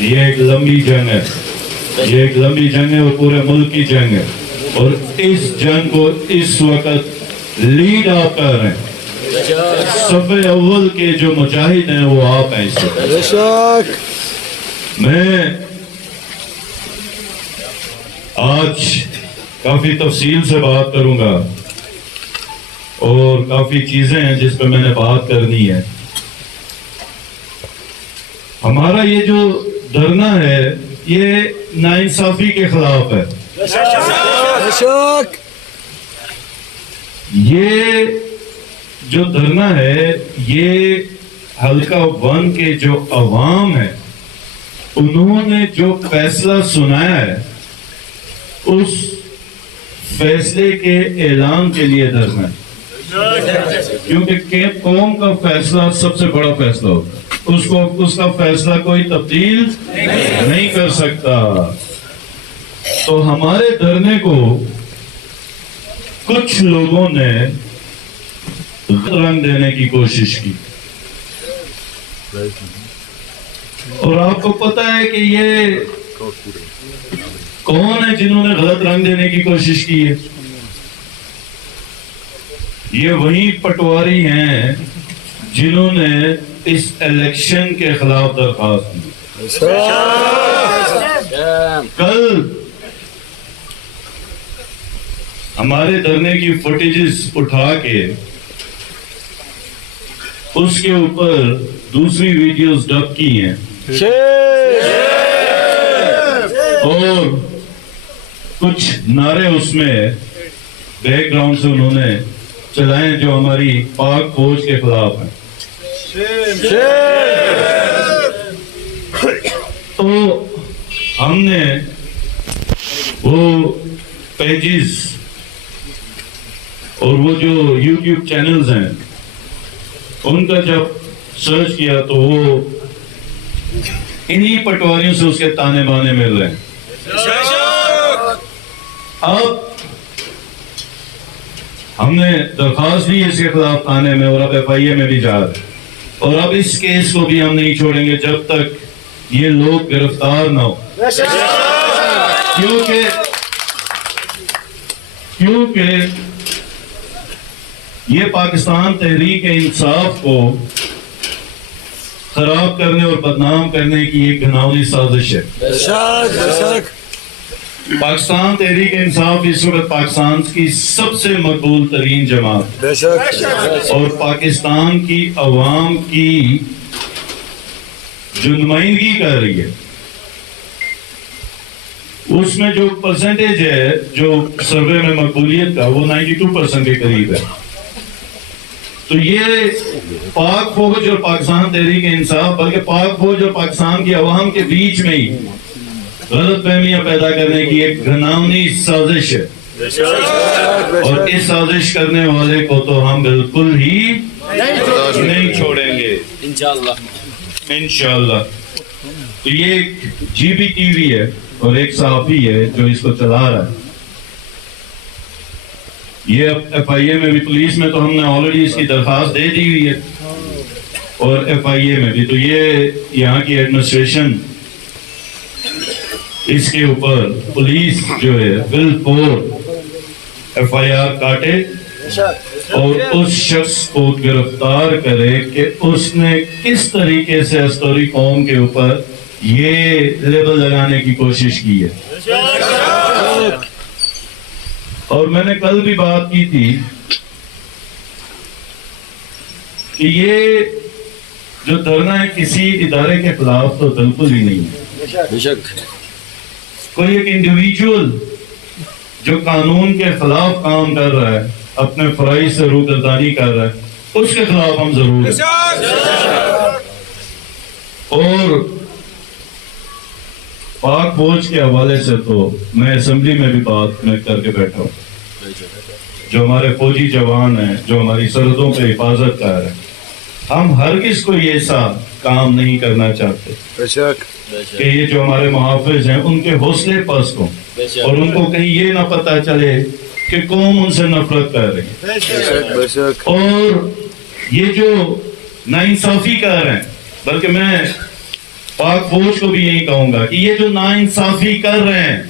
یہ ایک لمبی جنگ ہے، یہ ایک لمبی جنگ ہے اور پورے ملک کی جنگ ہے، اور اس جنگ کو اس وقت لیڈ آپ کر رہے ہیں۔ صف اول کے جو مجاہد ہیں وہ آپ ہیں اس وقت۔ میں آج کافی تفصیل سے بات کروں گا اور کافی چیزیں ہیں جس پہ میں نے بات کرنی ہے۔ ہمارا یہ جو دھرنا ہے یہ ناانصافی کے خلاف ہے۔ یہ جو دھرنا ہے یہ حلقہ 1 کے جو عوام ہے انہوں نے جو فیصلہ سنایا ہے اس فیصلے کے اعلان کے لیے دھرنا ہے، کیونکہ قوم کا فیصلہ سب سے بڑا فیصلہ ہوتا ہے، اس کا فیصلہ کوئی تبدیل نہیں کر سکتا۔ تو ہمارے دھرنے کو کچھ لوگوں نے رنگ دینے کی کوشش کی، اور آپ کو پتا ہے کہ یہ کون ہے جنہوں نے غلط رنگ دینے کی کوشش کی ہے؟ یہ وہی پٹواری ہیں جنہوں نے اس الیکشن کے خلاف درخواست دی۔ کل ہمارے دھرنے کی فوٹیجز اٹھا کے اس کے اوپر دوسری ویڈیوز ڈب کی ہیں، اور کچھ نعرے اس میں بیک گراؤنڈ سے انہوں نے چلائے جو ہماری پاک فوج کے خلاف ہیں۔ تو ہم نے وہ پیجز اور وہ جو یوٹیوب چینلز ہیں ان کا جب سرچ کیا تو وہ انہی پٹواریوں سے اس کے تانے بانے مل رہے ہیں۔ اب ہم نے درخواست دی اس کے خلاف تانے میں، اور اب FIA میں بھی جا رہے ہیں، اور اب اس کیس کو بھی ہم نہیں چھوڑیں گے جب تک یہ لوگ گرفتار نہ ہو، کیونکہ یہ پاکستان تحریک انصاف کو خراب کرنے اور بدنام کرنے کی ایک گھناؤنی سازش ہے۔ پاکستان تحریک انصاف اس وقت پاکستان کی سب سے مقبول ترین جماعت، اور پاکستان کی عوام کی جو نمائندگی کر رہی ہے اس میں جو پرسنٹیج ہے جو سروے میں مقبولیت کا وہ 92% کے قریب ہے۔ تو یہ پاک فوج اور پاکستان تحریک انصاف، بلکہ پاک فوج اور پاکستان کی عوام کے بیچ میں ہی غلط فہمیاں پیدا کرنے کی ایک گھناؤنی سازش ہے، اور اس سازش کرنے والے کو تو ہم بالکل ہی نہیں چھوڑیں گے انشاءاللہ۔ تو یہ ایک GBTV ہے اور ایک صحافی ہے جو اس کو چلا رہا ہے۔ یہ FIA میں بھی، پولیس میں تو ہم نے آلریڈی اس کی درخواست دے دی ہوئی ہے، اور FIA میں بھی۔ تو یہ یہاں کی ایڈمنسٹریشن اس کے اوپر پولیس جو ہے بالفور FIR کاٹے اور اس شخص کو گرفتار کرے کہ اس نے کس طریقے سے استوری قوم کے اوپر یہ لیبل لگانے کی کوشش کی ہے۔ اور میں نے کل بھی بات کی تھی کہ یہ جو دھرنا ہے کسی ادارے کے خلاف تو بالکل ہی نہیں ہے۔ کوئی ایک انڈیویجول جو قانون کے خلاف کام کر رہا ہے، اپنے فرائض سے روگردانی کر رہا ہے، اس کے خلاف ہم ضرور ہیں۔ اور پاک فوج کے حوالے سے تو میں اسمبلی میں بھی بات میں کر کے بیٹھا ہوں، جو ہمارے فوجی جوان ہیں جو ہماری سرحدوں پہ حفاظت کر رہے ہیں، ہم ہرگز کوئی ایسا کام نہیں کرنا چاہتے کہ یہ جو ہمارے محافظ ہیں ان کے حوصلے پست ہوں، اور ان کو کہیں یہ نہ پتہ چلے کہ قوم ان سے نفرت کر رہی ہے، اور یہ جو ناانصافی کر رہے ہیں، بلکہ میں پاک فوج کو بھی یہی کہوں گا کہ یہ جو ناانصافی کر رہے ہیں،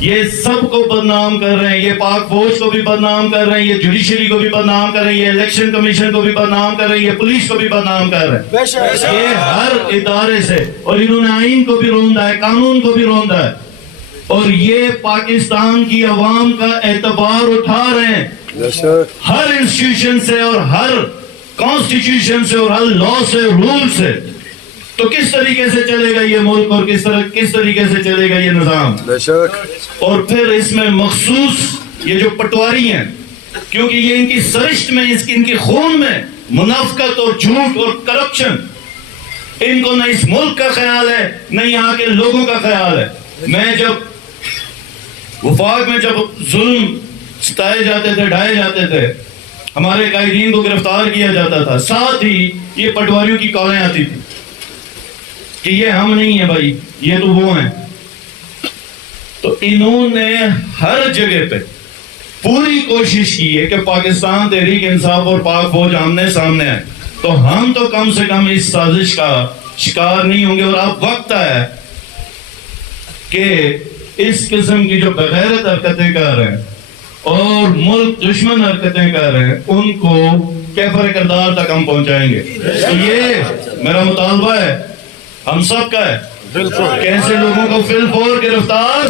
یہ سب کو بدنام کر رہے ہیں، یہ پاک فوج کو بھی بدنام کر رہے ہیں، یہ جوڈیشری کو بھی بدنام کر رہے ہیں، یہ الیکشن کمیشن کو بھی بدنام کر رہے ہیں، یہ پولیس کو بھی بدنام کر رہے ہیں، یہ ہر ادارے سے، اور انہوں نے آئین کو بھی روندا ہے، قانون کو بھی روندا ہے، اور یہ پاکستان کی عوام کا اعتبار اٹھا رہے ہیں ہر انسٹیٹیوشن سے اور ہر کانسٹیٹیوشن سے اور ہر لا سے، رول سے۔ تو کس طریقے سے چلے گا یہ ملک اور کس طریقے سے چلے گا یہ نظام؟ اور پھر اس میں مخصوص یہ جو پٹواری ہیں، کیونکہ یہ ان کی سرشت میں، ان کی خون میں منافقت اور جھوٹ اور کرپشن، ان کو نہ اس ملک کا خیال ہے نہ یہاں کے لوگوں کا خیال ہے۔ میں جب وفاق میں جب ظلم ستائے جاتے تھے، ڈھائے جاتے تھے، ہمارے قائدین کو گرفتار کیا جاتا تھا، ساتھ ہی یہ پٹواریوں کی کالیں آتی تھی کہ یہ ہم نہیں ہیں بھائی، یہ تو وہ ہیں۔ تو انہوں نے ہر جگہ پہ پوری کوشش کی ہے کہ پاکستان تحریک انصاف اور پاک فوج آمنے سامنے آئے، تو ہم تو کم سے کم اس سازش کا شکار نہیں ہوں گے۔ اور اب وقت ہے کہ اس قسم کی جو بغیرت حرکتیں کر رہے ہیں اور ملک دشمن حرکتیں کر رہے ہیں، ان کو کیفر کردار تک ہم پہنچائیں گے۔ تو یہ میرا مطالبہ ہے، ہم سب کا ہے کہ ایسے لوگوں کو فی الفور گرفتار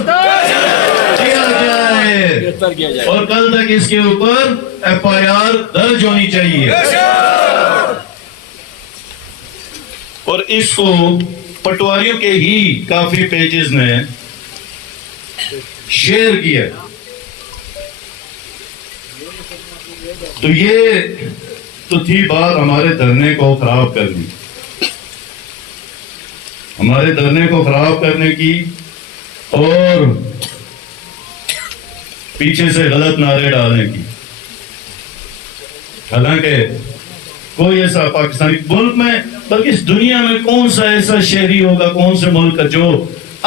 کیا جائے اور کل تک اس کے اوپر FIR درج ہونی چاہیے۔ اور اس کو پٹواریوں کے ہی کافی پیجز نے شیئر کیا۔ تو یہ تو تھی بات ہمارے دھرنے کو خراب کرنی، ہمارے دھرنے کو خراب کرنے کی اور پیچھے سے غلط نعرے ڈالنے کی۔ حالانکہ کوئی ایسا پاکستانی ملک میں، بلکہ اس دنیا میں کون سا ایسا شہری ہوگا، کون سے ملک کا جو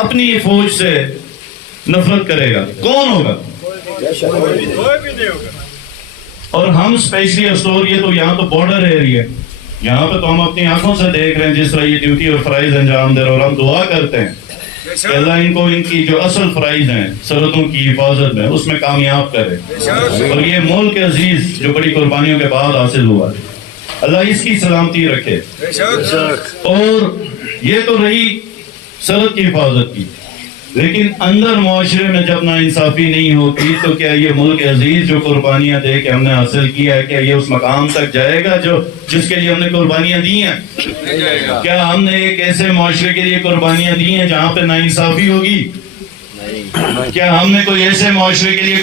اپنی فوج سے نفرت کرے گا؟ کون ہوگا؟ اور ہم اسپیشلی اسٹور، یہ تو یہاں تو بارڈر ایریا ہے، یہاں پہ تو ہم اپنی آنکھوں سے دیکھ رہے ہیں جس طرح یہ ڈیوٹی اور فرائض انجام دے رہے ہیں، اور ہم دعا کرتے ہیں کہ اللہ ان کو ان کی جو اصل فرائض ہیں سرحدوں کی حفاظت میں، اس میں کامیاب کرے، اور یہ ملک عزیز جو بڑی قربانیوں کے بعد حاصل ہوا ہے، اللہ اس کی سلامتی رکھے۔ اور یہ تو رہی سرحد کی حفاظت کی، لیکن اندر معاشرے میں جب ناانصافی نہیں ہوتی تو کیا یہ ملک عزیز جو قربانیاں دے کے ہم نے حاصل کیا ہے، کیا یہ اس مقام تک جائے گا جس کے لیے ہم نے قربانیاں دی ہیں؟ کیا ہم نے ایک ایسے معاشرے کے لیے قربانیاں دی ہیں جہاں پہ ناانصافی ہوگی؟ کیا ہم نے کوئی ایسے معاشرے کے لیے